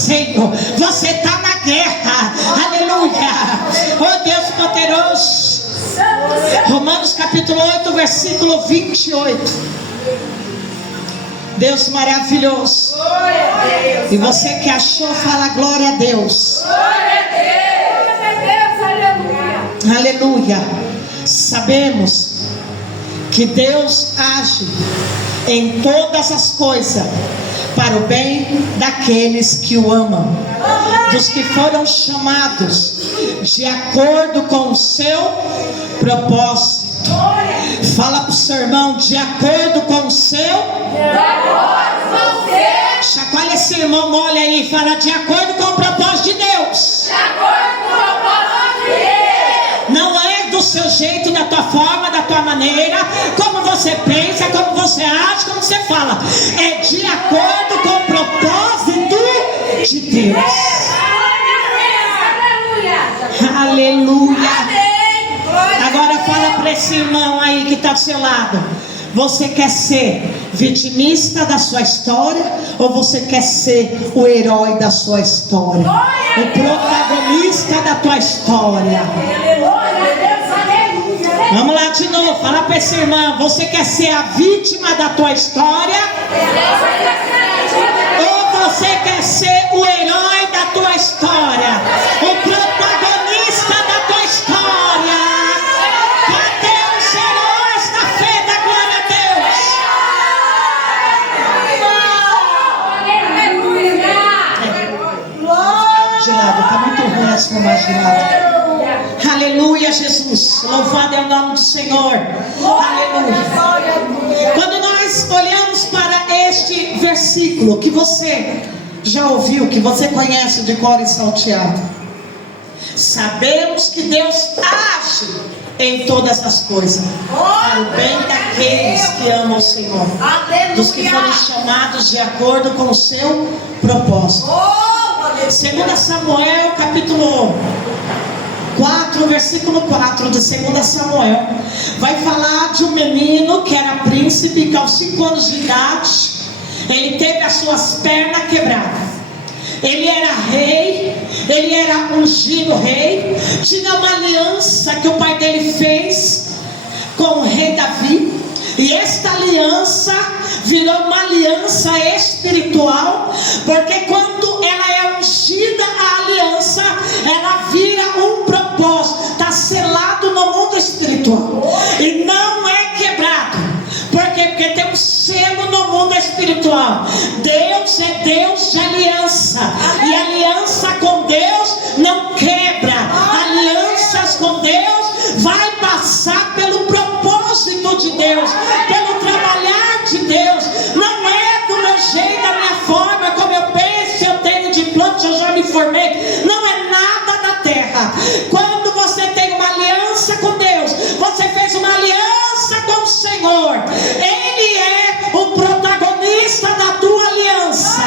passeio, você está na guerra. Aleluia. Oh Deus poderoso. Romanos capítulo 8, versículo 28. Deus maravilhoso. E você que achou, fala glória a Deus. Aleluia. Sabemos que Deus age em todas as coisas para o bem daqueles que o amam, dos que foram chamados de acordo com o seu propósito. Fala para o seu irmão, de acordo com o seu. Chacoalha esse irmão, olha aí, fala de acordo com o propósito de Deus. Não é do seu jeito, da tua forma, da tua maneira, como você pensa, como você age, como você fala. É de acordo com o propósito de Deus. Aleluia. Agora fala para esse irmão aí que está do seu lado. Você quer ser vitimista da sua história ou você quer ser o herói da sua história? O protagonista da tua história. Vamos lá de novo, fala para esse irmão. Você quer ser a vítima da tua história ou você quer ser o herói da tua história? O protagonista da tua história. Está muito ruim essa imaginada. Aleluia, Jesus. Louvado é o nome do Senhor. Aleluia. Quando nós olhamos para este versículo que você já ouviu, que você conhece de cor e salteado, sabemos que Deus age em todas as coisas para o bem daqueles que amam o Senhor, dos que foram chamados de acordo com o seu propósito. 2 Samuel capítulo 4, versículo 4 de 2 Samuel, vai falar de um menino que era príncipe, que aos 5 anos de idade, ele teve as suas pernas quebradas. Ele era rei, ele era ungido rei, tinha uma aliança que o pai dele fez com o rei Davi. E esta aliança virou uma aliança espiritual, porque quando ela é ungida, a aliança, ela vira um propósito, está selado no mundo espiritual, e não é quebrado. Por quê? Porque tem um selo no mundo espiritual. Deus é Deus de aliança, e aliança com Deus não quebra. Alianças com Deus vai passar pelo propósito de Deus, pelo trabalhar de Deus. Não é do meu jeito, da minha forma, como eu penso, eu tenho diploma, eu já me formei. Não é nada da terra. Quando você tem uma aliança com Deus, você fez uma aliança com o Senhor, Ele é o protagonista da tua aliança.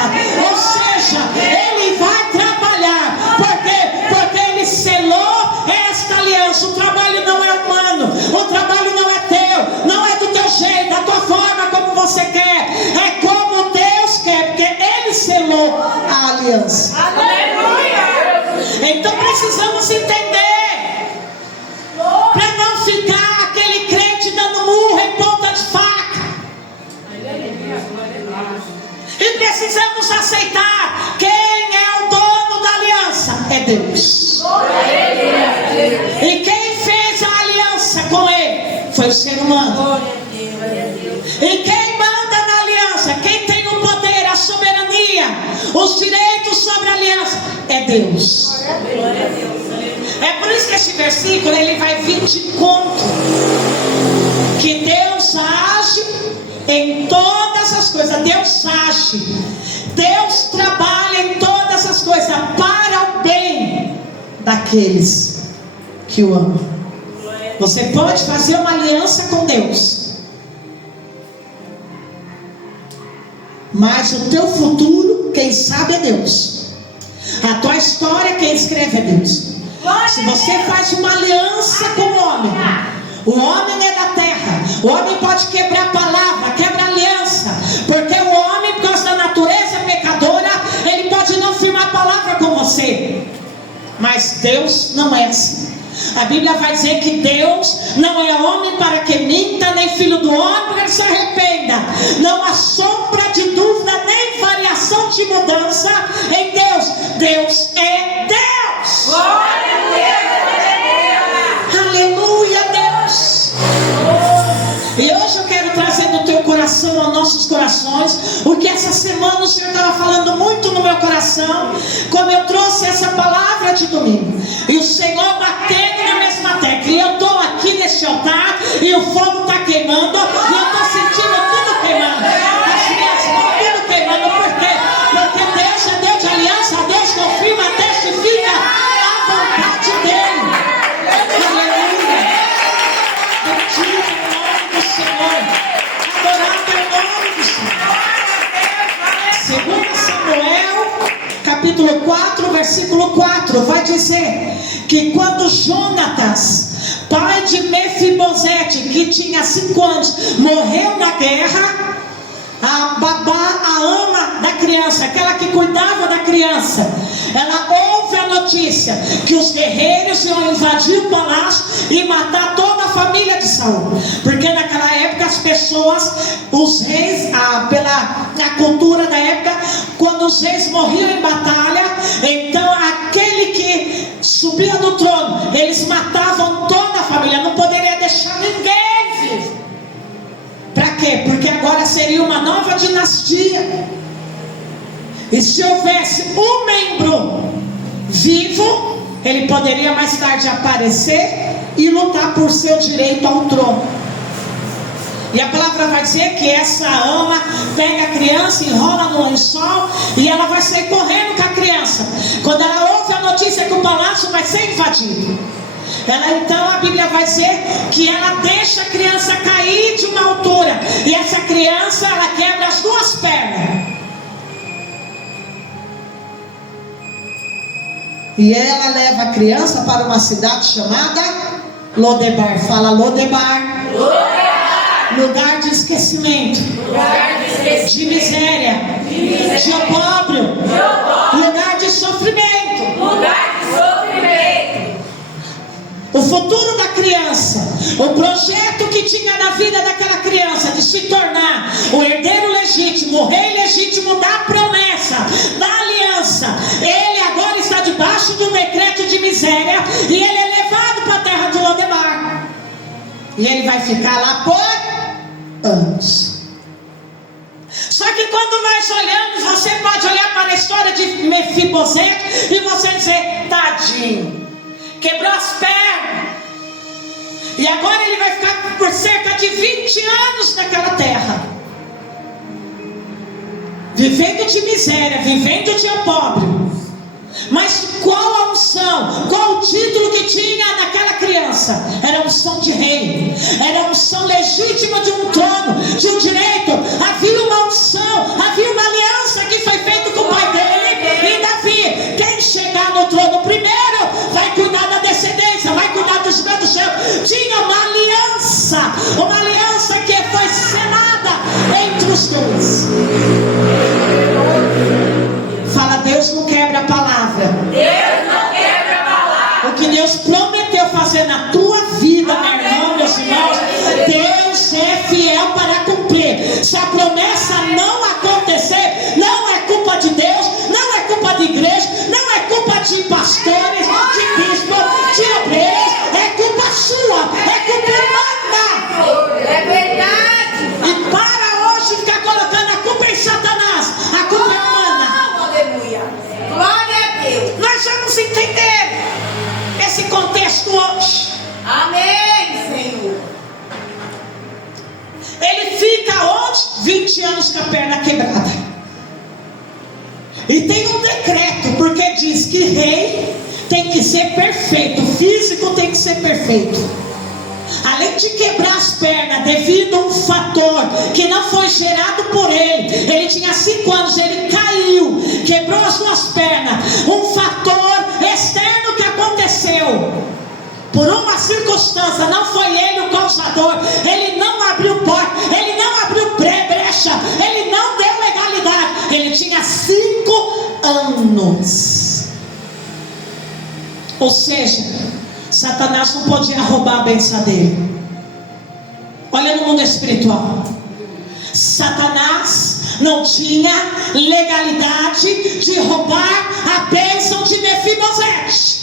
Ou seja, Ele vai trabalhar. Por quê? Porque Ele selou esta aliança. O trabalho não é humano, o trabalho não é teu, não é do teu jeito, da tua forma, como você quer. É como Deus quer, porque Ele selou a aliança. Aleluia! Então precisamos entender, para não ficar aquele crente dando murro em ponta de faca. E precisamos aceitar: quem é o dono da aliança? É Deus. E quem fez a aliança com Ele foi o ser humano. E quem manda na aliança, quem tem o poder, a soberania, os direitos sobre a aliança, é Deus. É por isso que esse versículo ele vai vir de encontro, que Deus age em todas as coisas. Deus age, Deus trabalha em todas as coisas para o bem daqueles que o amam. Você pode fazer uma aliança com Deus, mas o teu futuro, quem sabe é Deus. A tua história, quem escreve é Deus. Se você faz uma aliança com o homem é da terra. O homem pode quebrar a palavra, quebra a aliança, porque o homem, por causa da natureza pecadora, ele pode não firmar você. Mas Deus não é assim. A Bíblia vai dizer que Deus não é homem para que minta, nem filho do homem para que se arrependa. Não há sombra de dúvida, nem variação de mudança em Deus. Deus é Deus. Glória a Deus. Aleluia, Deus. E hoje eu quero trazer do teu coração aos nossos corações o que essa semana o Senhor estava falando muito no meu coração, como eu trouxe essa palavra de domingo, e o Senhor batendo na mesma tecla, e eu estou aqui neste altar, e o fogo está queimando, e eu estou sentindo tudo queimando, as minhas mãos tudo queimando. Por quê? Porque Deus é Deus de aliança, Deus confirma, testifica a vontade dele. Aleluia. Bendito é o nome do Senhor, adorado é o nome do Senhor. 2 Samuel capítulo 4, versículo 4, vai dizer que quando Jonatas, pai de Mefibosete, que tinha 5 anos, morreu na guerra, a babá, a ama da criança, aquela que cuidava da criança, ela ouve a notícia que os guerreiros iam invadir o palácio e matar toda a família de Saul, porque naquela época as pessoas, os reis, pela cultura da época, quando os reis morriam em batalha, então aquele que subia no trono, eles matavam toda a família, não poderia deixar ninguém vivo. Para quê? Porque agora seria uma nova dinastia. E se houvesse um membro vivo, ele poderia mais tarde aparecer e lutar por seu direito ao trono. E a palavra vai dizer que essa ama pega a criança, enrola no lençol e ela vai sair correndo com a criança. Quando ela ouve a notícia que o palácio vai ser invadido, então a Bíblia vai dizer que ela deixa a criança cair de uma altura, e essa criança, ela quebra as 2 pernas, e ela leva a criança para uma cidade chamada Lodebar. Fala Lodebar. Lugar de esquecimento, de miséria, de opróbrio, lugar de sofrimento. O futuro da criança, o projeto que tinha na vida daquela criança de se tornar o herdeiro legítimo, o rei legítimo da promessa, da aliança, ele agora está debaixo de um decreto de miséria, e ele é levado para a terra de Lodebar, e ele vai ficar lá por anos. Só que quando nós olhamos, você pode olhar para a história de Mefibosete e você dizer: tadinho, quebrou as pernas, e agora ele vai ficar por cerca de 20 anos naquela terra, vivendo de miséria, vivendo de opróbrio. Mas qual a unção, qual o título que tinha naquela criança? Era a unção de rei, era a unção legítima de um trono, de um direito. Havia uma unção, havia uma aliança que foi feita com o pai dele e Davi. Quem chegar no trono primeiro vai cuidar da descendência, vai cuidar dos bens do céu. Tinha uma aliança que foi selada entre os dois. Fala, Deus não quebra a palavra. Deus não quebra a palavra. O que Deus prometeu fazer na tua vida, meu irmão, meus irmãos, Deus é fiel para cumprir. Se a promessa não acontecer, não é culpa de Deus, não é culpa de igreja, não é culpa de pastores, de bispos, de obreiros, é culpa sua, é culpa humana. É verdade. E para hoje ficar colocando a culpa em Satanás, a culpa é humana. Aleluia. Glória a Deus. Nós vamos entender esse contexto hoje. Amém, Senhor. Ele fica onde? 20 anos com a perna quebrada. E tem um decreto, porque diz que rei tem que ser perfeito, o físico tem que ser perfeito. Além de quebrar as pernas devido a um fator que não foi gerado por ele, ele tinha 5 anos, ele caiu, quebrou as 2 pernas, um fator externo que aconteceu, por uma circunstância, não foi ele o causador, ele não abriu porta, ele não abriu brecha, ele não deu legalidade, ele tinha 5 anos. Ou seja, Satanás não podia roubar a bênção dele. Olha no mundo espiritual. Satanás não tinha legalidade de roubar a bênção de Mefibosete,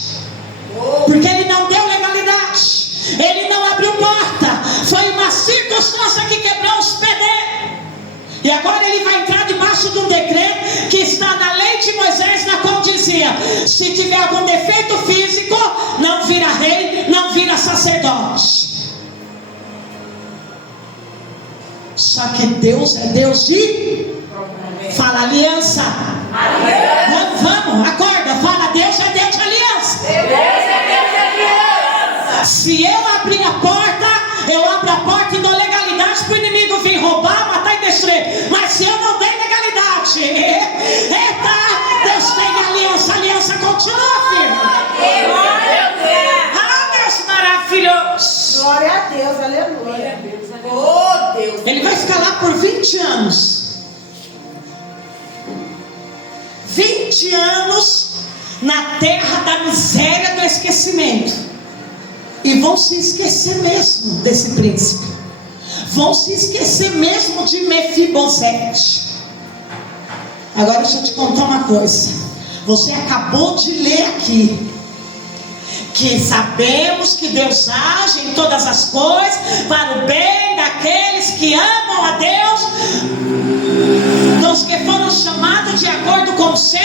porque ele não deu legalidade, ele não abriu porta. Foi uma circunstância que quebrou os pés dele. E agora ele vai entrar debaixo de um decreto que está na lei de Moisés, na qual dizia: se tiver algum defeito físico, não vira rei, não vira sacerdote. Só que Deus é Deus de... Fala aliança. Vamos, acorda, fala: Deus é Deus de aliança. Se eu abrir a porta, eu abro a porta e dou legalidade para o inimigo vir roubar, matar e destruir. Mas se eu não dei legalidade, eita, Deus tem aliança, a aliança continua firme. Ah, Deus maravilhoso. Glória a Deus, aleluia. Oh, Deus. Ele vai ficar lá por 20 anos. 20 anos na terra da miséria, do esquecimento. E vão se esquecer mesmo desse príncipe. Vão se esquecer mesmo de Mefibosete. Agora deixa eu te contar uma coisa. Você acabou de ler aqui que sabemos que Deus age em todas as coisas para o bem daqueles que amam a Deus, dos que foram chamados de acordo com o seu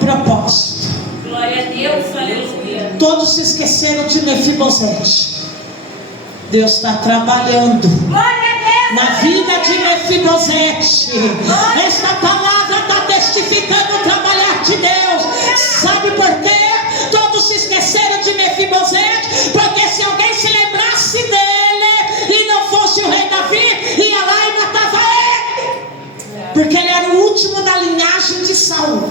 propósito. Glória a Deus, aleluia. Todos se esqueceram de Mefibosete. Deus está trabalhando na vida de Mefibosete. Esta palavra está testificando o trabalhar de Deus. Sabe por quê? Todos se esqueceram de Mefibosete, porque se alguém se lembrasse dele e não fosse o rei Davi, ia lá e matava ele, porque ele era o último da linhagem de Saul.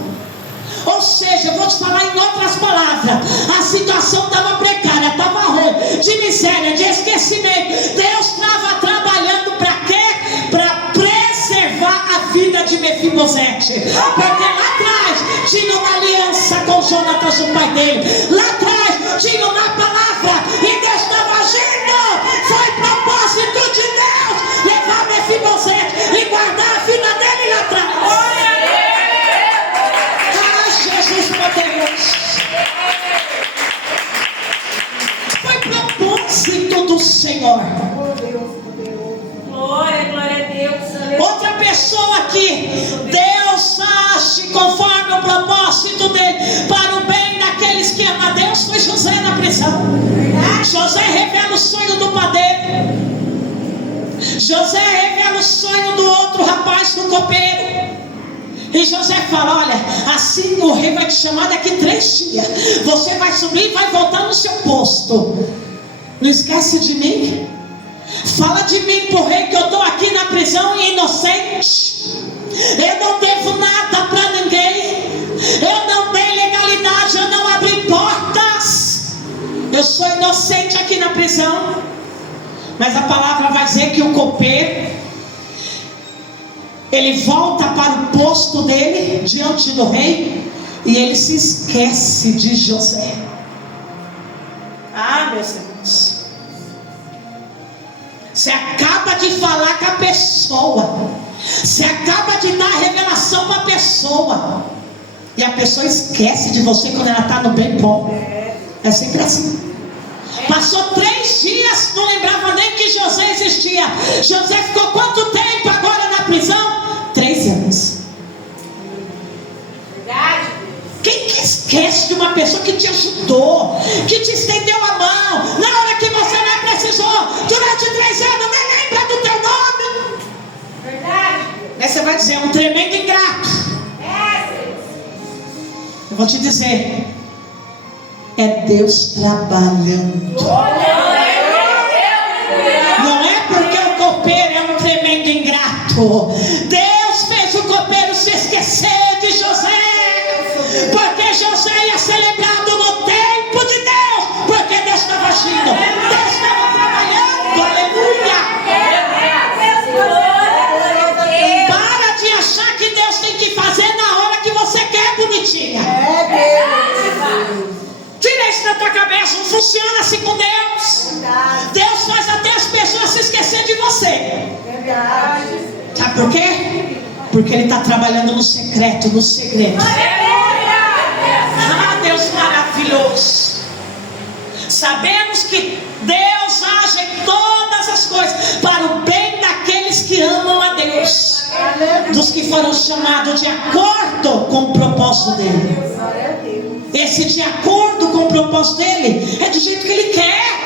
Ou seja, eu vou te falar em outras palavras, a situação estava precária, estava ruim, de miséria, de esquecimento. Deus estava trabalhando para quê? Para preservar a vida de Mefibosete, porque lá atrás tinha uma aliança com Jonatas, o pai dele. Lá atrás tinha uma palavra e Deus estava agindo. Foi propósito de Deus levar Mefibosete e guardar a vida dele lá atrás. Foi propósito do Senhor. Glória, glória a Deus. Outra pessoa que Deus age conforme o propósito dele para o bem daqueles que amam a Deus foi José na prisão. José revela o sonho do padeiro. José revela o sonho do outro rapaz, do copeiro. E José fala: olha, assim o rei vai te chamar daqui 3 dias. Você vai subir e vai voltar no seu posto. Não esquece de mim. Fala de mim pro rei que eu estou aqui na prisão e inocente. Eu não devo nada para ninguém. Eu não dei legalidade, eu não abri portas. Eu sou inocente aqui na prisão. Mas a palavra vai dizer que o copeiro, ele volta para o posto dele diante do rei e ele se esquece de José. Ah, meus irmãos, você acaba de falar com a pessoa, você acaba de dar a revelação para a pessoa, e a pessoa esquece de você quando ela está no bem bom. É sempre assim. Passou 3 dias, não lembrava nem que José existia. José ficou quanto tempo agora na prisão? 3 anos. Verdade. Quem que esquece de uma pessoa que te ajudou, que te estendeu a mão na hora que você não precisou, durante 3 anos, nem lembra do teu nome? Verdade. Aí você vai dizer: é um tremendo ingrato. Eu vou te dizer, é Deus trabalhando. Não é porque o copeiro é um tremendo ingrato. Deus fez o copeiro se esquecer de José, porque José ia ser lembrado no tempo de Deus, porque Deus estava agindo, Deus estava trabalhando. Aleluia. Para de achar que Deus tem que fazer na hora que você quer, bonitinha. Tira tua cabeça, não funciona assim com Deus. Deus faz até as pessoas se esquecer de você. Sabe por quê? Porque Ele está trabalhando no secreto, no segredo. Ah, Deus maravilhoso. Sabemos que Deus age em todas as coisas para o bem daqueles que amam a Deus, dos que foram chamados de acordo com o propósito dele. Esse de acordo com o propósito dele é do jeito que Ele quer.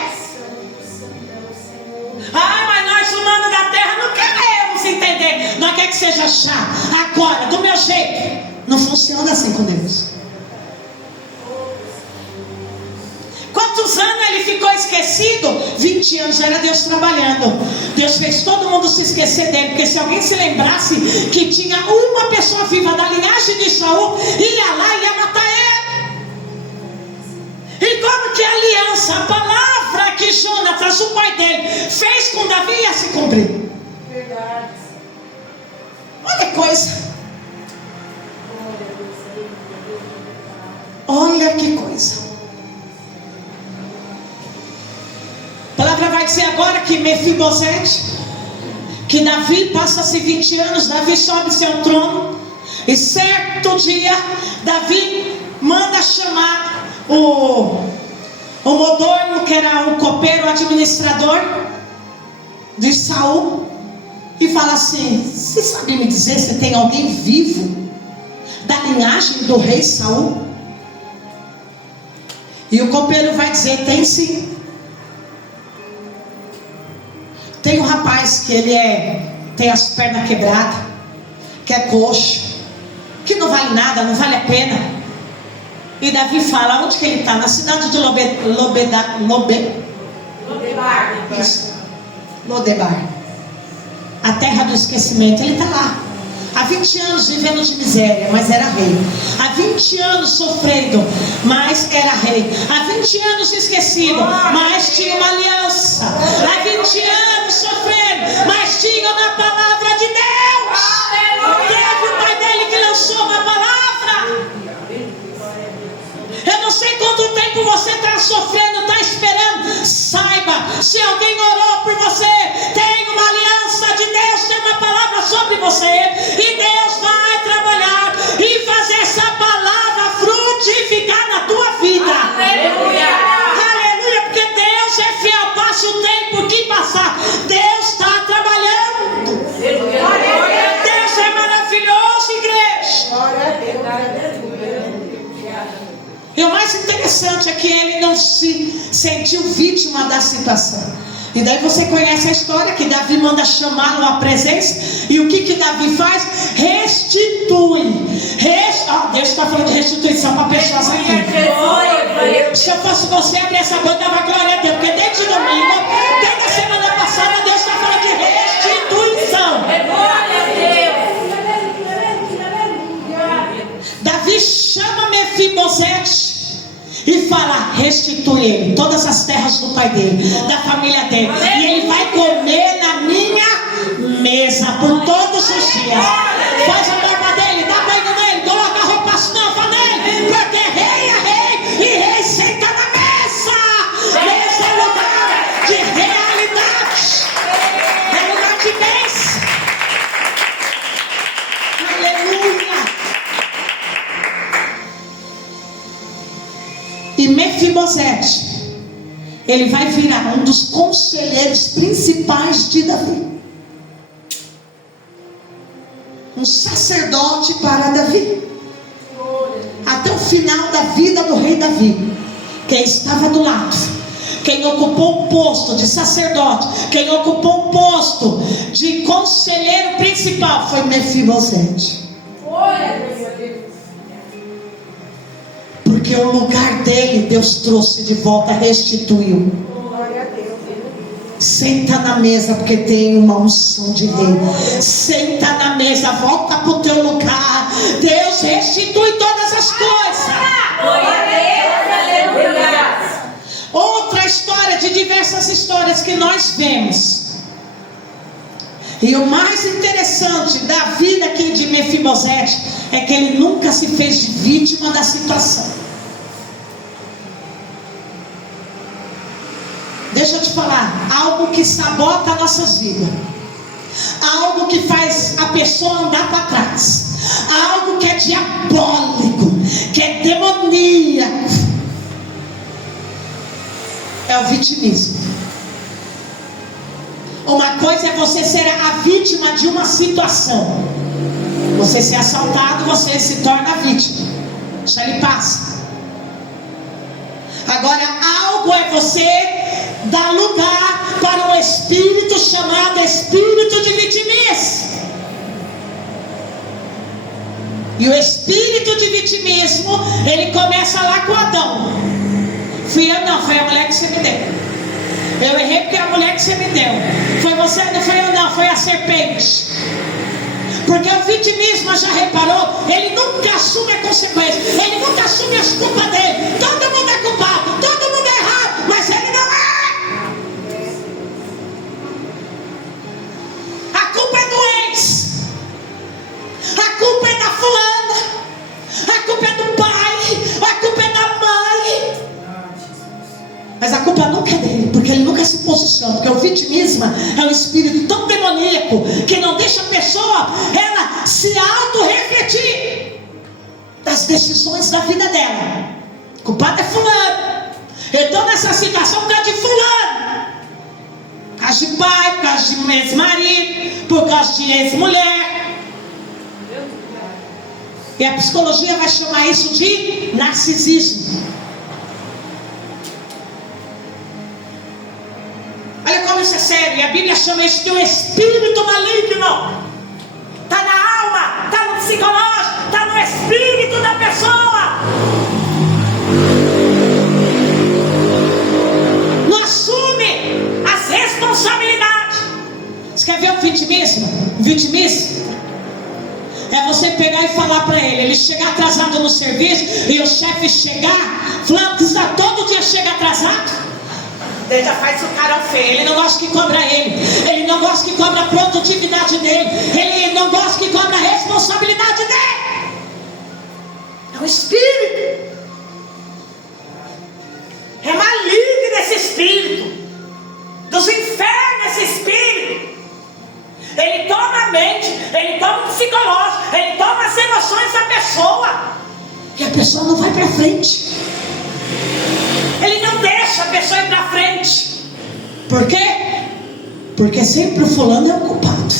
Ah, mas nós humanos da terra não queremos entender. Não quer que seja chato. Agora, do meu jeito. Não funciona assim com Deus. Quantos anos Ele ficou esquecido? 20 anos, já era Deus trabalhando. Deus fez todo mundo se esquecer dele. Porque se alguém se lembrasse que tinha uma pessoa viva da linhagem de Saul, ia lá e ia matar ele. E como que a aliança, a palavra que Jonatas, o pai dele, fez com Davi, ia se cumprir. Verdade. Olha que coisa. Olha que coisa. A palavra vai dizer agora que Mefibosete, que Davi passa-se 20 anos, Davi sobe seu trono, e certo dia Davi manda chamar o Modorno, que era o copeiro, o administrador de Saul, e fala assim: você sabe me dizer se tem alguém vivo da linhagem do rei Saul? E o copeiro vai dizer: tem sim. Tem um rapaz que ele tem as pernas quebradas, que é coxo, que não vale nada, não vale a pena. E Davi fala: onde que ele está? Na cidade de Lodebar, a terra do esquecimento. Ele está lá há 20 anos vivendo de miséria, mas era rei. Há 20 anos sofrendo, mas era rei. Há 20 anos esquecido, mas tinha uma aliança. Há 20 anos sofrendo, mas tinha uma palavra de Deus. Teve o pai dele que lançou uma palavra. Eu não sei quanto tempo você está sofrendo, está esperando. Saiba, se alguém orou por você, tem uma aliança de Deus, tem uma palavra sobre você, e Deus vai trabalhar e fazer essa palavra frutificar na tua vida. Aleluia. Aleluia, porque Deus é fiel. Passe o tempo que passar, Deus está trabalhando. Deus é maravilhoso, igreja. Glória a Deus. E o mais interessante é que ele não se sentiu vítima da situação. E daí você conhece a história que Davi manda chamá-lo à presença. E o que Davi faz? Restitui. Deus está falando de restituição para pessoas aqui. Se eu fosse você, abrir essa boca, dava glória a Deus. Porque desde domingo, desde a semana passada, Deus está falando de restituição. Davi chama Mefibosete e fala: restitui ele todas as terras do pai dele, da família dele, e ele vai comer na minha mesa por todos os dias. Faz a barba dele, dá banho nele, coloca a roupa nova nele, porque rei é rei e rei senta na mesa. Mesa é lugar de realidade, é lugar de bênção. Aleluia. E Mefibosete, ele vai virar um dos conselheiros principais de Davi, um sacerdote para Davi, até o final da vida do rei Davi. Quem estava do lado, quem ocupou o posto de sacerdote, quem ocupou o posto de conselheiro principal foi Mefibosete. Porque o lugar dele, Deus trouxe de volta, restituiu. Senta na mesa, porque tem uma unção de rei. Senta na mesa, volta para o teu lugar. Deus restitui todas as coisas. Outra história, de diversas histórias que nós vemos. E o mais interessante da vida aqui de Mefibosete é que ele nunca se fez de vítima da situação. Deixa eu te falar, algo que sabota nossas vidas, algo que faz a pessoa andar para trás, algo que é diabólico, que é demoníaco, é o vitimismo. Uma coisa é você ser a vítima de uma situação. Você ser assaltado, você se torna vítima. Isso aí passa. Agora, algo é você dar lugar para um espírito chamado espírito de vitimismo. E o espírito de vitimismo, ele começa lá com Adão. Fui eu não, foi a mulher que você me deu. Eu errei porque é a mulher que você me deu. Foi você, não foi eu não, foi a serpente. Porque o vitimismo, já reparou? Ele nunca assume a consequência. Ele nunca assume as culpas dele. Todo mundo é culpado, todo mundo é errado, mas ele não é. A culpa é do ex. A culpa é da fulana. A culpa é do pai. A culpa é da mãe. Mas a culpa nunca é dele, porque ele nunca se posiciona. Porque o vitimismo é um espírito tão demoníaco que não deixa a pessoa ela se auto-refletir das decisões da vida dela. O culpado é fulano. Eu estou nessa situação por causa de fulano, por causa de pai, por causa de ex-marido, por causa de ex-mulher. E a psicologia vai chamar isso de narcisismo. Olha como isso é sério. E a Bíblia chama isso de um espírito maligno. Está na alma, está no psicológico, está no espírito da pessoa. Não assume as responsabilidades. Você quer ver o vitimismo? O vitimismo é você pegar e falar para ele chegar atrasado no serviço e o chefe chegar, falando que está todo dia chega atrasado. Ele já faz o cara feio. Ele não gosta que cobra ele. Ele não gosta que cobra a produtividade dele. Ele não gosta que cobra a responsabilidade dele. É o espírito. É maligno esse espírito. Dos infernos esse espírito. Ele toma a mente. Ele toma o psicológico. Ele toma as emoções da pessoa. E a pessoa não vai para frente. Ele não deixa a pessoa ir para frente. Por quê? Porque sempre o fulano é o culpado.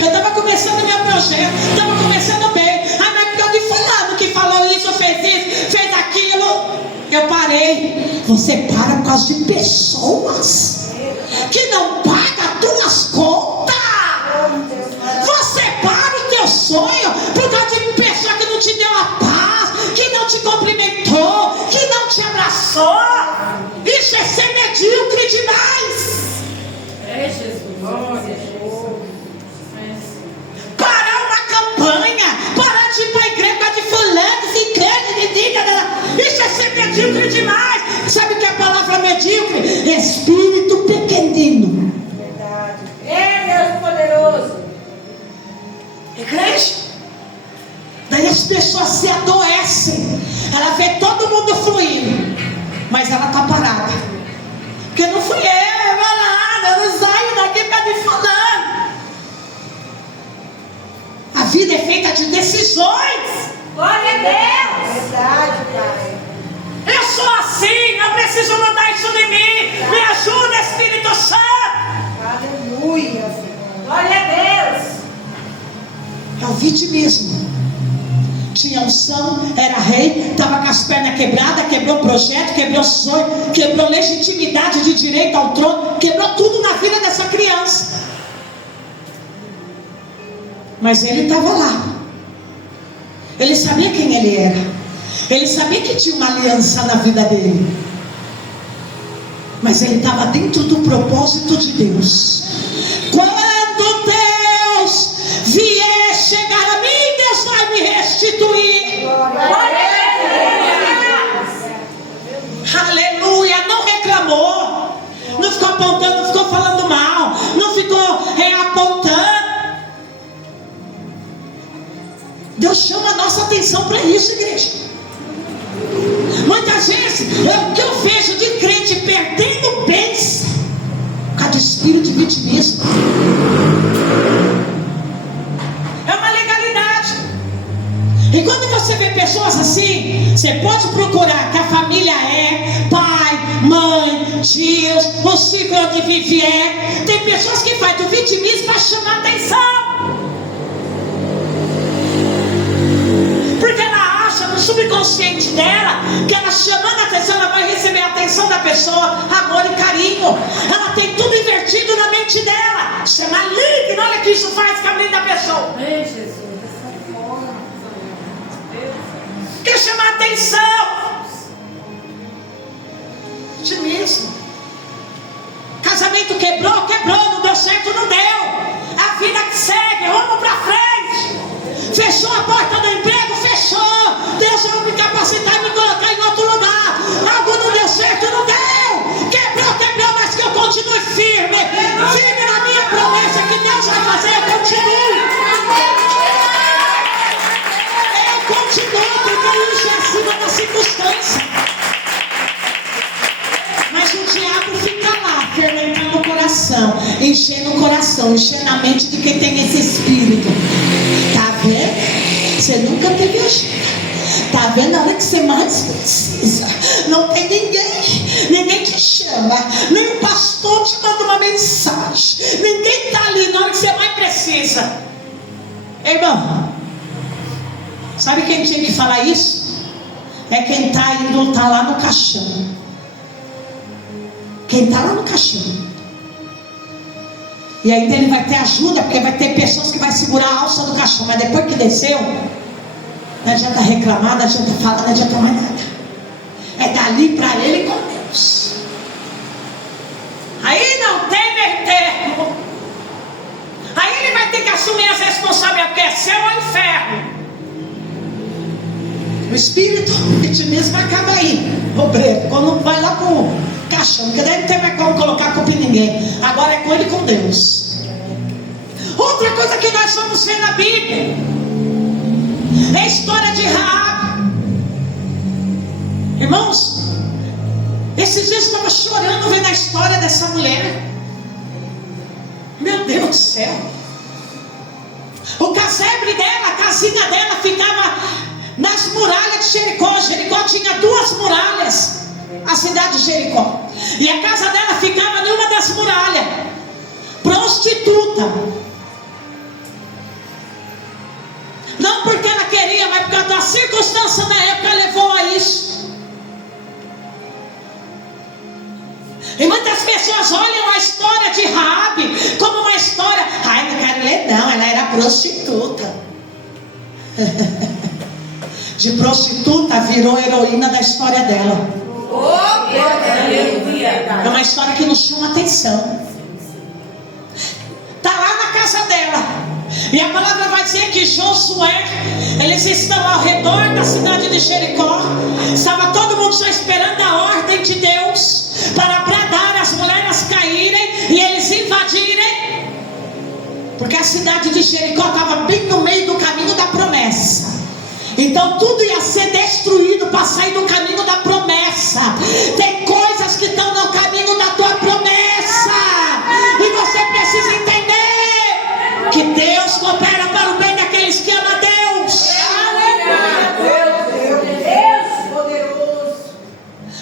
Eu estava começando meu projeto, estava começando bem. Ah, mas por causa de fulano que falou isso, fez isso, fez aquilo. Eu parei. Você para por causa de pessoas que não pagam as tuas contas. Você para o teu sonho por causa de pessoa que não te deu a paz, que não te cumprimentou, que não te abraçou. Isso é ser medíocre demais. É Jesus. Parar uma campanha, parar de ir para a igreja de fulano, de igreja, isso é ser medíocre demais. Sabe o que é a palavra medíocre? Espírito pequenino. Verdade. É Deus poderoso. Igreja. Daí as pessoas se adoecem. Ela vê todo mundo fluindo, mas ela está parada. Porque não fui eu não saio daqui para de fulano. A vida é feita de decisões. Glória a Deus. Verdade, Pai. Eu sou assim, eu preciso mudar isso de mim. Me ajuda, Espírito Santo. Aleluia, Senhor. Glória a Deus. É o vitimismo. Tinha unção, era rei, estava com as pernas quebradas, quebrou projeto, quebrou sonho, quebrou legitimidade de direito ao trono, quebrou tudo na vida dessa criança. Mas ele estava lá. Ele sabia quem ele era. Ele sabia que tinha uma aliança na vida dele. Mas ele estava dentro do propósito de Deus. Quando Deus vier chegar a mim, Deus vai me restituir. Aleluia. Não reclamou, não ficou apontando, não ficou falando mal, não ficou apontando. Deus chama a nossa atenção para isso, igreja. Muitas vezes o que eu vejo de crente de vitimismo. É uma legalidade. E quando você vê pessoas assim, você pode procurar que a família é pai, mãe, tios, o ciclo onde vive é. Tem pessoas que fazem o vitimismo para chamar atenção. Porque ela acha no subconsciente dela que ela chamando a atenção, ela vai receber a atenção da pessoa, amor e carinho. Ela tem tudo invertido na mente dela. Isso é maligno, olha o que isso faz com a mente da pessoa. Ei, Jesus, essa forma. Quer chamar atenção. Vitimismo. Casamento quebrou, não deu certo, não deu. A vida que segue, vamos pra frente. Fechou a porta do emprego, fechou. Deus vai me capacitar e me colocar em outro lugar. Algo não deu certo, não deu. Quebrou, mas que eu continue firme. Firme na minha promessa que Deus vai fazer, eu continuo. Eu continuo, porque isso é acima da circunstância. Mas o diabo fica lá, fermentando o coração, enchendo o coração, enchendo a mente de quem tem esse espírito. Tá vendo? Você nunca teve ajuda. Tá vendo? Na hora que você mais precisa, não tem ninguém te chama, nem o pastor te manda uma mensagem, ninguém tá ali na hora que você mais precisa. Irmão, sabe quem tinha que falar isso? É quem tá indo, tá lá no caixão. Quem está lá no caixão. E ainda ele vai ter ajuda, porque vai ter pessoas que vai segurar a alça do caixão. Mas depois que desceu, não adianta reclamar, não adianta falar, não adianta mais nada. É dali para ele com Deus. Aí não tem meio termo. Aí ele vai ter que assumir as responsabilidades, porque é céu ou inferno. O espírito, o vitimismo acaba aí, obreiro, quando vai lá pro caixão, porque daí não tem mais como colocar a culpa em ninguém. Agora é com ele e com Deus. Outra coisa que nós vamos ver na Bíblia é a história de Raabe. Irmãos, esses dias eu estava chorando vendo a história dessa mulher. Meu Deus do céu. O casebre dela, a casinha dela ficava nas muralhas de Jericó. Jericó tinha 2 muralhas, a cidade de Jericó. E a casa dela ficava em uma das muralhas. Prostituta. Não porque ela queria, mas porque a circunstância na época levou a isso. E muitas pessoas olham a história de Raabe como uma história. Ai, não quero ler não, ela era prostituta. De prostituta virou heroína da história dela. É uma história que nos chama atenção. Está lá na casa dela. E a palavra vai dizer que Josué, eles estão ao redor da cidade de Jericó. Estava todo mundo só esperando a ordem de Deus para bradar, as mulheres caírem e eles invadirem. Porque a cidade de Jericó estava bem no meio do caminho da promessa. Então tudo ia ser destruído para sair do caminho da promessa. Tem coisas que estão no caminho da tua promessa, e você precisa entender que Deus coopera para o bem daqueles que amam a Deus.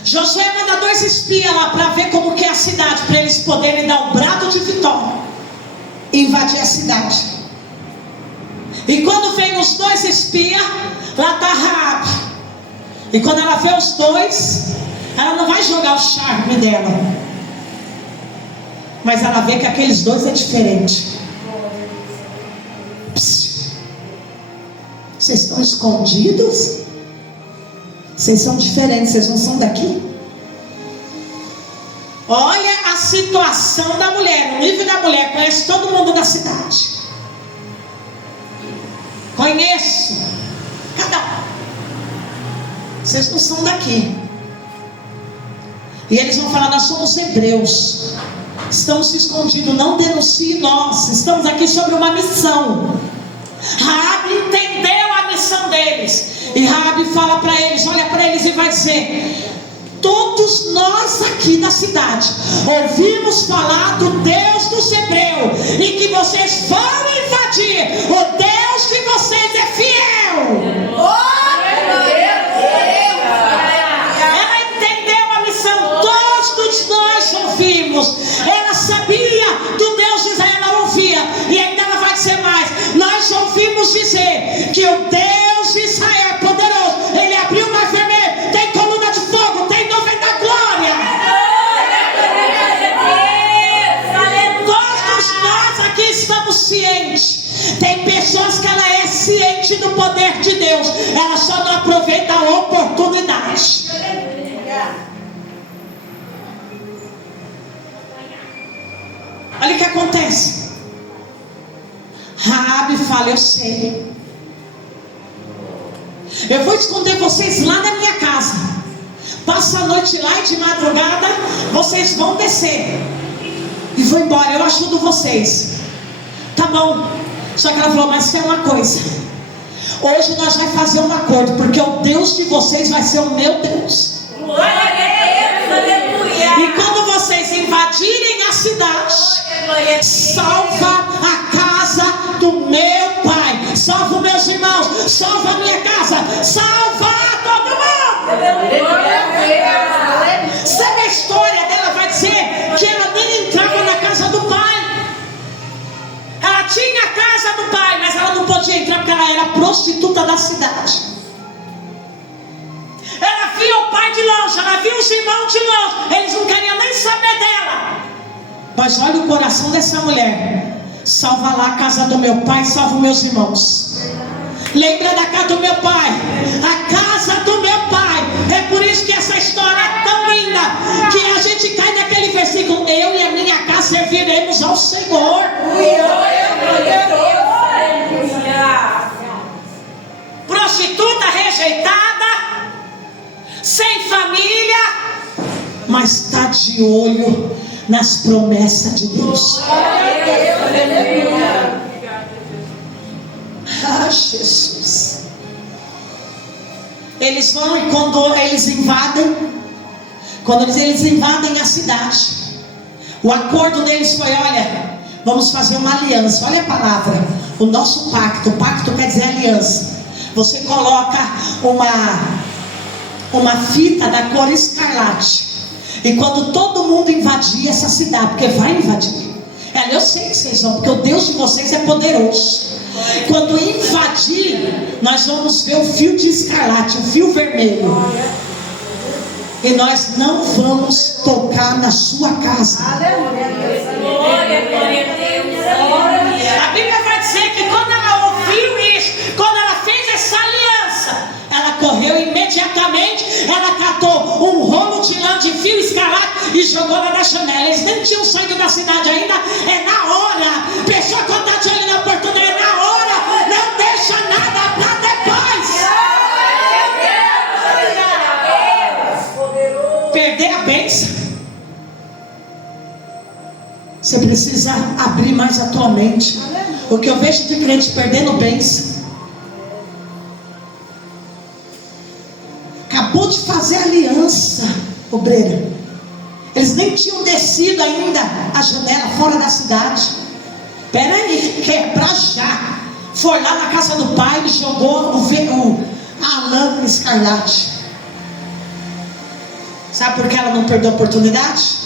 Josué manda 2 espias lá para ver como que é a cidade, para eles poderem dar um brado de vitória e invadir a cidade. E quando vem os 2 espias, lá está Raabe. E quando ela vê os 2, ela não vai jogar o charme dela, mas ela vê que aqueles 2 é diferente. Psst. Vocês estão escondidos? Vocês são diferentes, vocês não são daqui? Olha a situação da mulher, o nível da mulher. Conhece todo mundo da cidade. Conheço cada um. Vocês não são daqui. E eles vão falar: nós somos hebreus, estamos escondidos, não denuncie nós, estamos aqui sobre uma missão. Raabe entendeu a missão deles. E Raabe fala para eles, olha para eles e vai dizer: todos nós aqui da cidade ouvimos falar do Deus dos Hebreus e que vocês vão invadir. O Deus de vocês é fiel. Ela entendeu a missão. Todos nós ouvimos. Ela sabia do Deus de Israel, ela ouvia. E ainda ela vai dizer mais: nós ouvimos dizer que o Deus de Israel é poderoso. Ele abriu o mar vermelho, tem coluna de fogo, tem nuvem da glória. Todos nós aqui estamos cientes. Tem pessoas que ela é ciente do poder de Deus, ela só não aproveita a oportunidade. Olha o que acontece. Raabe fala: eu sei, eu vou esconder vocês lá na minha casa. Passa a noite lá e de madrugada vocês vão descer e vou embora, eu ajudo vocês. Tá bom. Só que ela falou: mas tem uma coisa, hoje nós vamos fazer um acordo, porque o Deus de vocês vai ser o meu Deus. E quando vocês invadirem a cidade, salva a casa do meu pai, salva os meus irmãos, salva a minha casa, salva todo mundo. Sabe a história dela? Vai dizer que ela nem entrava na casa do pai. Ela tinha a casa do pai, mas ela não podia entrar porque ela era prostituta da cidade. Ela via o pai de longe, ela via os irmãos de longe, eles não queriam nem saber dela. Mas olha o coração dessa mulher: salva lá a casa do meu pai, salva os meus irmãos. Lembra da casa do meu pai, a casa do meu pai. É por isso que essa história é tão linda, que a gente cai naquele versículo: eu e a minha casa serviremos ao Senhor. Prostituta rejeitada, sem família, mas está de olho nas promessas de Deus. Ah, Jesus. Eles vão, e quando eles invadem, eles invadem a cidade, o acordo deles foi: olha, vamos fazer uma aliança. Olha a palavra, o nosso pacto. O pacto quer dizer aliança. Você coloca uma fita da cor escarlate, e quando todo mundo invadir essa cidade, porque vai invadir, eu sei que vocês vão, porque o Deus de vocês é poderoso. Quando invadir, nós vamos ver o fio de escarlate, o fio vermelho, e nós não vamos tocar na sua casa. A Bíblia vai dizer que quando ela ouviu isso, quando ela fez essa aliança, ela correu imediatamente, ela catou um rolo de lã de fio escarlate e jogou lá na janela. Eles nem tinham saído da cidade ainda. É na hora. Pessoa quando está de olho na oportunidade, é na hora. Não deixa nada para depois. Perder a bênção. Você precisa abrir mais a tua mente. O que eu vejo de crente perdendo bênção. Acabou de fazer aliança, obreira. Eles nem tinham descido ainda a janela fora da cidade. Espera aí, quebra já. Foi lá na casa do pai e jogou a lã escarlate. Sabe por que ela não perdeu a oportunidade?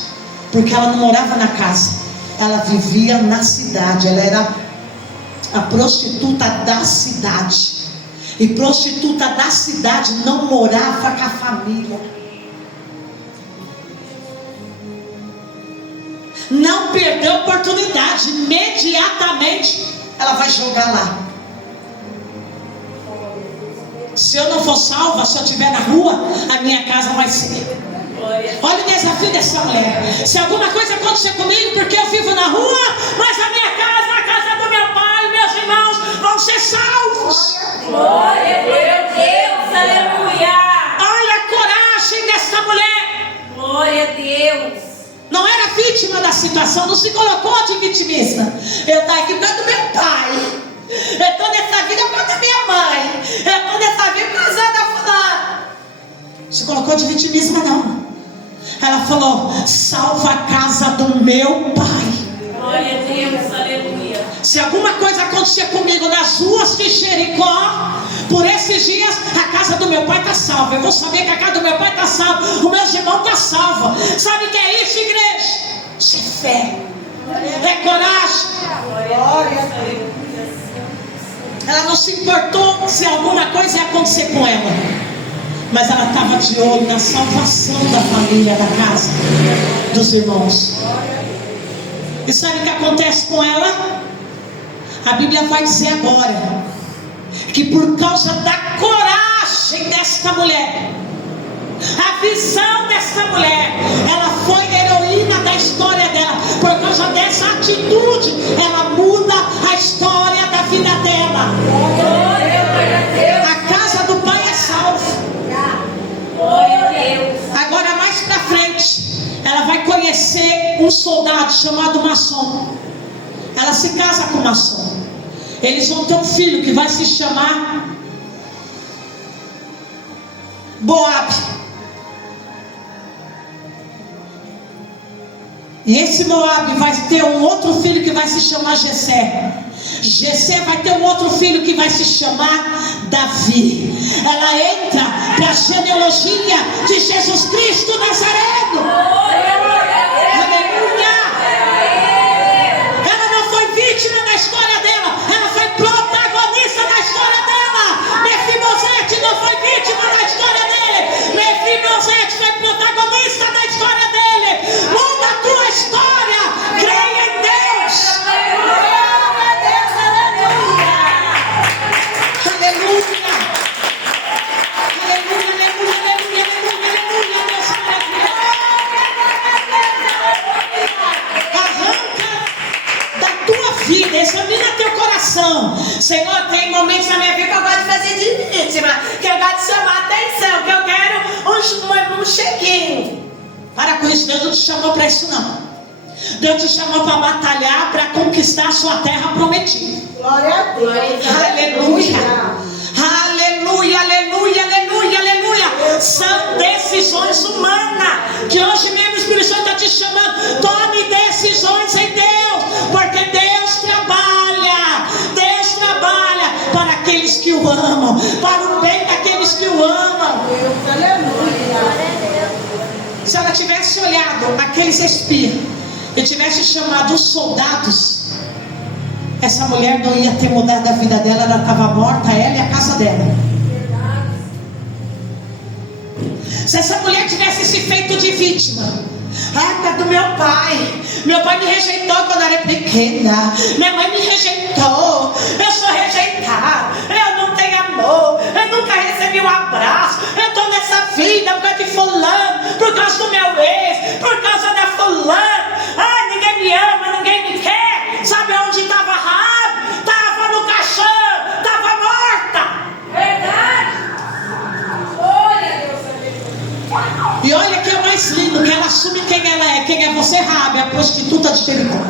Porque ela não morava na casa, ela vivia na cidade. Ela era a prostituta da cidade. E prostituta da cidade não morava com a família. Não perdeu a oportunidade. Imediatamente ela vai jogar lá. Se eu não for salva, se eu estiver na rua, a minha casa vai ser. Olha o desafio dessa mulher. Se alguma coisa acontecer comigo, porque eu vivo na rua, mas a minha casa, a casa do meu pai, meus irmãos vão ser salvos. Glória a Deus, aleluia. Olha a coragem dessa mulher. Glória a Deus. Não era vítima da situação, não se colocou de vitimista. Eu estou aqui por causa do meu pai, eu estou nessa vida por causa da minha mãe, eu estou nessa vida por causa da fulana. se colocou de vitimista, não. Ela falou: salva a casa do meu pai. Glória a Deus, aleluia. Se alguma coisa acontecer comigo nas ruas de Jericó, por esses dias, a casa do meu pai está salva. Eu vou saber que a casa do meu pai está salva. O meu irmão está salvo. Sabe o que é isso, igreja? Isso é fé. É coragem. Glória a Deus. Ela não se importou se alguma coisa ia acontecer com ela, mas ela estava de olho na salvação da família, da casa, dos irmãos. E sabe o que acontece com ela? A Bíblia vai dizer agora que por causa da coragem desta mulher, a visão desta mulher, ela foi heroína da história dela. Por causa dessa atitude, ela muda a história da vida dela. A casa do pai é salva. Glória a Deus. Agora mais pra frente, ela vai conhecer um soldado chamado Maçom. Ela se casa com Maçom. Eles vão ter um filho que vai se chamar Moabe. E esse Moabe vai ter um outro filho que vai se chamar Jessé. Jessé vai ter um outro filho que vai se chamar Davi. Ela entra para a genealogia de Jesus Cristo Nazareno. Aleluia! Ela não foi vítima da história dela, ela foi protagonista da história dela. Mefibosete não foi vítima da história dele, Mefibosete foi protagonista da história dele. Muda a tua história, creia em Deus. Aleluia! Aleluia, aleluia, aleluia, aleluia, aleluia, Deus maravilhoso. Arranca da tua vida, examina teu coração. Senhor, tem momentos na minha vida que eu gosto de fazer de vítima, que eu gosto de chamar a atenção, que eu quero um cheguinho. Para com isso, Deus não te chamou para isso não. Deus te chamou para batalhar, para conquistar a sua terra prometida. Glória a Deus. Aleluia. Aleluia, aleluia, aleluia, aleluia. São decisões humanas que hoje mesmo o Espírito Santo está te chamando. Tome decisões em Deus, porque Deus trabalha para aqueles que o amam, para o bem daqueles que o amam. Deus, aleluia. Se ela tivesse olhado aqueles espias e tivesse chamado os soldados, essa mulher não ia ter mudado a vida dela. Ela estava morta, ela e a casa dela. Se essa mulher tivesse se feito de vítima, é do meu pai me rejeitou quando eu era pequena, minha mãe me rejeitou, eu sou rejeitada, eu não tenho amor, eu nunca recebi um abraço, eu estou nessa vida por causa de fulano, por causa do meu ex, por causa da fulano. Ai, ninguém me ama, ninguém me quer. Sabe onde estava Raabe? Estava no caixão, estava morta. Verdade. Glória a Deus. E olha que é mais lindo, que ela assume quem ela é. Quem é você, Raabe? A prostituta de Jericó.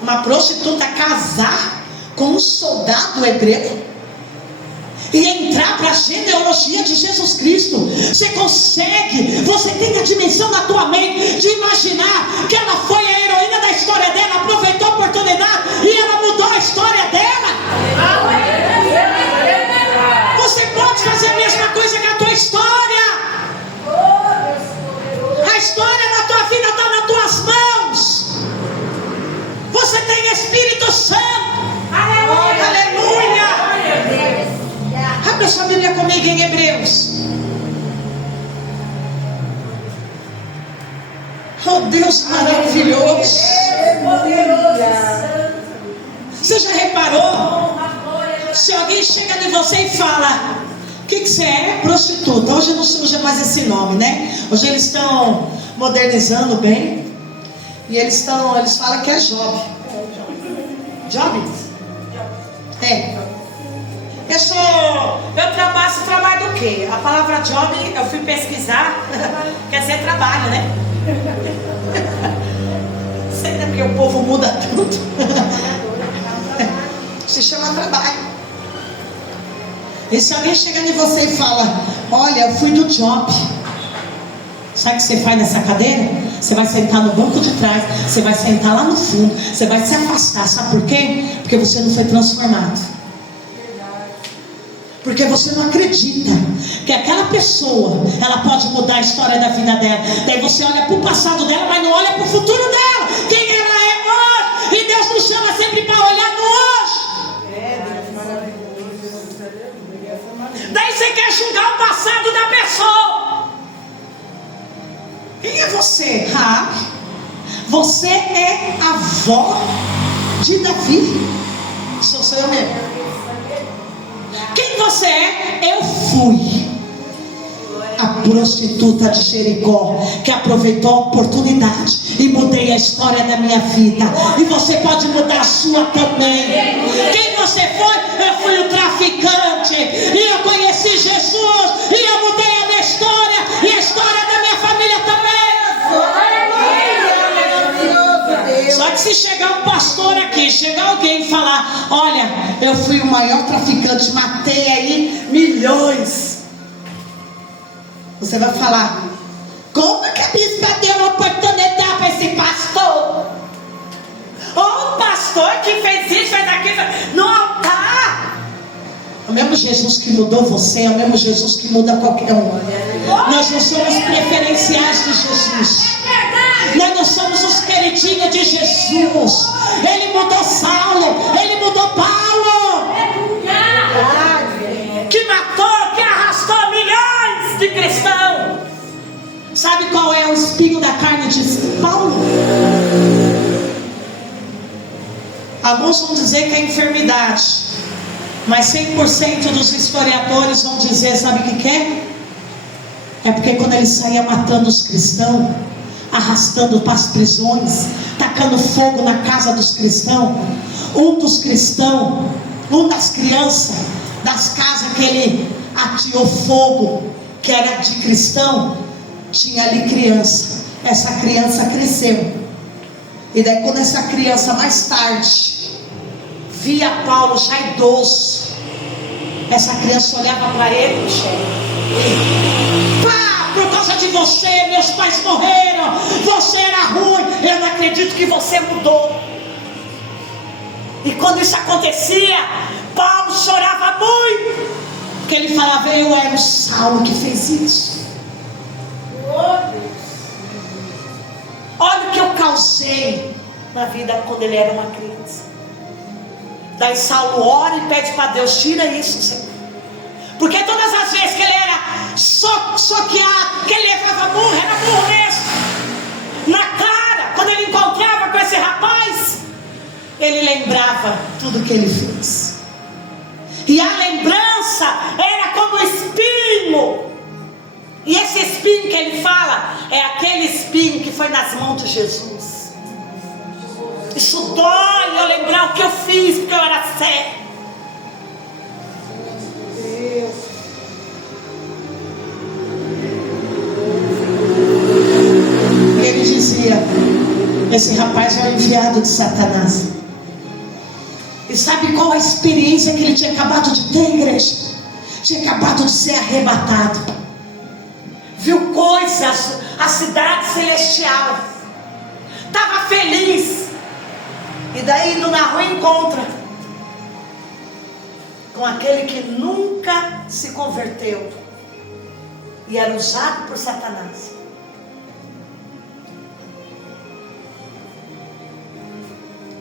Uma prostituta casar com um soldado hebreu e entrar para a genealogia de Jesus Cristo. Você consegue, você tem a dimensão na tua mente de imaginar que ela foi a heroína da história dela, aproveitou a oportunidade e ela mudou a história dela. Você pode fazer a mesma coisa que a tua história. A história da tua vida está nas tuas mãos. Você tem Espírito Santo. Aleluia. Abra sua Bíblia comigo em Hebreus. Oh, Deus maravilhoso. Você já reparou? Se alguém chega de você e fala: o que você é? Prostituta. Hoje não se usa mais esse nome, né? Hoje eles estão modernizando bem. E eles falam que é job. Job? É. Você trabalha do quê? A palavra job, eu fui pesquisar, quer dizer trabalho, né? Sei, né? Porque o povo muda tudo. Se chama trabalho. E se alguém chegar em você e fala: olha, eu fui do job. Sabe o que você faz nessa cadeira? Você vai sentar no banco de trás. Você vai sentar lá no fundo. Você vai se afastar. Sabe por quê? Porque você não foi transformado. Porque você não acredita que aquela pessoa, ela pode mudar a história da vida dela. Daí você olha para o passado dela, mas não olha para o futuro dela. Quem ela é hoje. E Deus nos chama sempre para olhar no hoje. Daí você quer julgar o passado da pessoa. Quem é você? Você é a avó de Davi. Sou eu mesmo. Quem você é? Eu fui a prostituta de Jericó, que aproveitou a oportunidade e mudei a história da minha vida. E você pode mudar a sua também. Quem você foi? Eu fui o traficante e eu conheci Jesus e eu mudei a minha história e a história da minha família também. Só que se chegar um pastor aqui, chegar alguém e falar: olha, eu fui o maior traficante, matei aí milhões, você vai falar: como que a bispa deu uma oportunidade para esse pastor? Ou o pastor que fez isso, fez aquilo, no altar. É o mesmo Jesus que mudou você, é o mesmo Jesus que muda qualquer um. Nós não somos preferenciais de Jesus. Nós não somos os queridinhos de Jesus. Ele mudou Saulo, ele mudou Paulo, que matou, que arrastou milhões de cristãos. Sabe qual é o espinho da carne de Paulo? Alguns vão dizer que é enfermidade, mas 100% dos historiadores vão dizer, sabe o que é? É porque quando ele saía matando os cristãos, arrastando para as prisões, tacando fogo na casa dos cristãos, um dos cristãos, um das crianças das casas que ele ateou fogo, que era de cristão, tinha ali criança. Essa criança cresceu, e daí quando essa criança mais tarde via Paulo já idoso, essa criança olhava para ele: por causa de você, meus pais morreram, você era ruim, eu não acredito que você mudou. E quando isso acontecia, Paulo chorava muito, porque ele falava: eu era o Saulo que fez isso. Olha o que eu causei na vida quando ele era uma criança. Daí Saulo ora e pede para Deus: tira isso, Senhor. Porque todas as vezes que ele era choqueado, que ele levava burro, era burro mesmo, na cara, quando ele encontrava com esse rapaz, ele lembrava tudo que ele fez. E a lembrança era como espinho. E esse espinho que ele fala é aquele espinho que foi nas mãos de Jesus. Isso dói eu lembrar o que eu fiz, porque eu era cego. E ele dizia: esse rapaz é o enviado de Satanás. E sabe qual a experiência que ele tinha acabado de ter, igreja? Tinha acabado de ser arrebatado. Viu coisas, a cidade celestial, estava feliz. E daí indo na rua encontra com aquele que nunca se converteu e era usado por Satanás.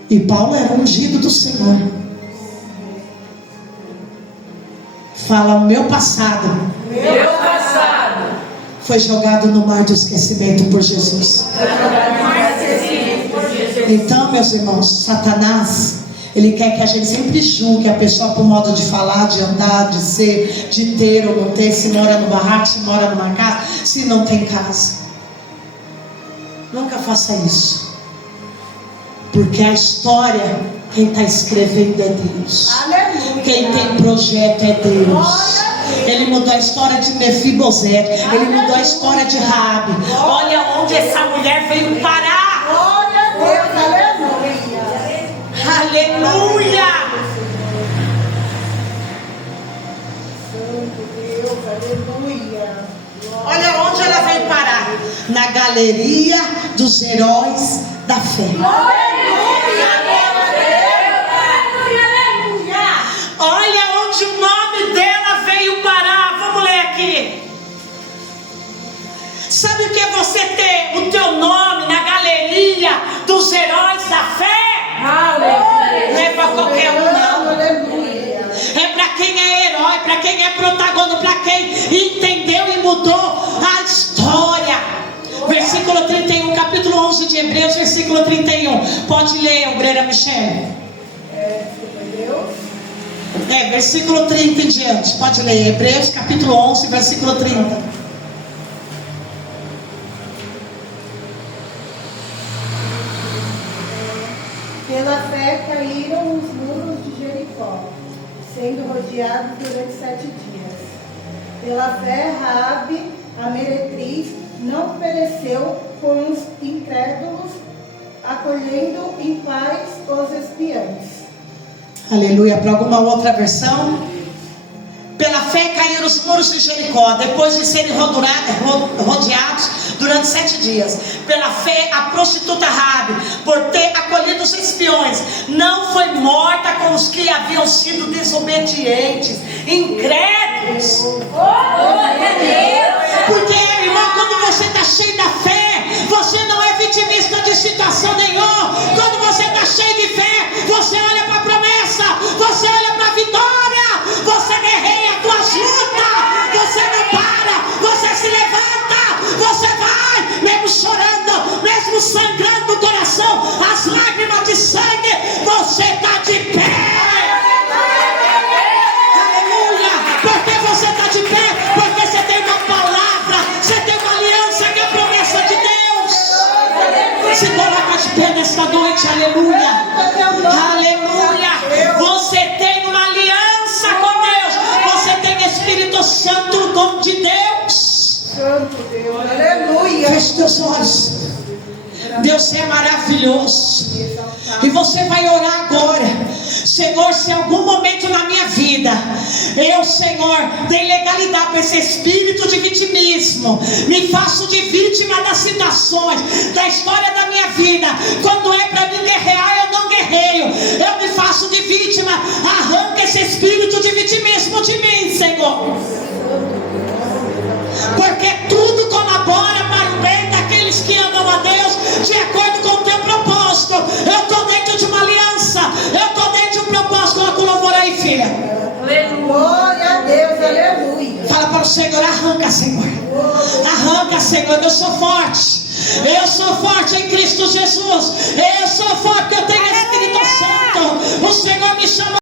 E Paulo era ungido do Senhor. Fala: o meu passado foi jogado no mar de esquecimento por Jesus. Então, meus irmãos, Satanás, ele quer que a gente sempre julgue a pessoa por modo de falar, de andar, de ser, de ter ou não ter, se mora no barraco, se mora numa casa, se não tem casa. Nunca faça isso, porque a história, quem está escrevendo é Deus. Aleluia. Quem tem projeto é Deus. Ele mudou a história de Mefibosete, ele mudou a história de Raabe. Olha onde essa mulher veio parar. Glória a Deus, aleluia. Aleluia. Deus, aleluia. Olha onde ela veio parar. Na galeria dos heróis da fé. Olha onde o nome dela veio parar. Vamos ler aqui. Sabe o que é você ter o teu nome na galeria dos heróis da fé? Não é para qualquer um, não. É para quem é herói, para quem é protagonista, para quem entendeu e mudou a história. Versículo 31, capítulo 11 de Hebreus, versículo 31. Pode ler, obreira Michele. Versículo 30 em diante. Pode ler, Hebreus capítulo 11, versículo 30. Pela fé caíram os muros de Jericó, sendo rodeados durante 7 dias. Pela fé, Raabe, a meretriz, não pereceu com os incrédulos, acolhendo em paz os espiões. Aleluia. Para alguma outra versão? Pela fé caíram os muros de Jericó, depois de serem rodeados durante 7 dias. Pela fé, a prostituta Raabe, por ter acolhido os espiões, não foi morta com os que haviam sido desobedientes, incrédulos. Porque, irmão, quando você está cheio da fé, você não é vitimista de situação nenhuma. Quando você está cheio de fé, você olha para a promessa, você olha para a vitória, você guerreia a tua luta, você não para, você se levanta, você vai, mesmo chorando, mesmo sangrando o coração, as lágrimas de sangue, você está de pé. Aleluia. Por que você está de pé? Porque você tem uma palavra, você tem uma aliança que é a promessa de Deus. Se coloca de pé nesta noite, aleluia. Aleluia. Você tem uma aliança com Deus, você tem Espírito Santo, o dom de Deus. Santo Deus, aleluia. Feche teus olhos. Deus é maravilhoso. E você vai orar agora. Senhor, se em algum momento na minha vida eu, Senhor, dei legalidade para esse espírito de vitimismo, me faço de vítima das situações, da história da minha vida. Quando é para mim guerrear, eu não guerreio, eu me faço de vítima. Arranca esse espírito de vitimismo de mim, Senhor, porque tudo colabora para o bem daqueles que amam a Deus, de acordo com o teu propósito. Eu estou dentro de uma aliança, eu estou dentro de um propósito. Coloca o louvor aí, filha. Glória a Deus, aleluia. Fala para o Senhor, arranca, Senhor. Arranca, Senhor. Eu sou forte. Eu sou forte em Cristo Jesus. Eu sou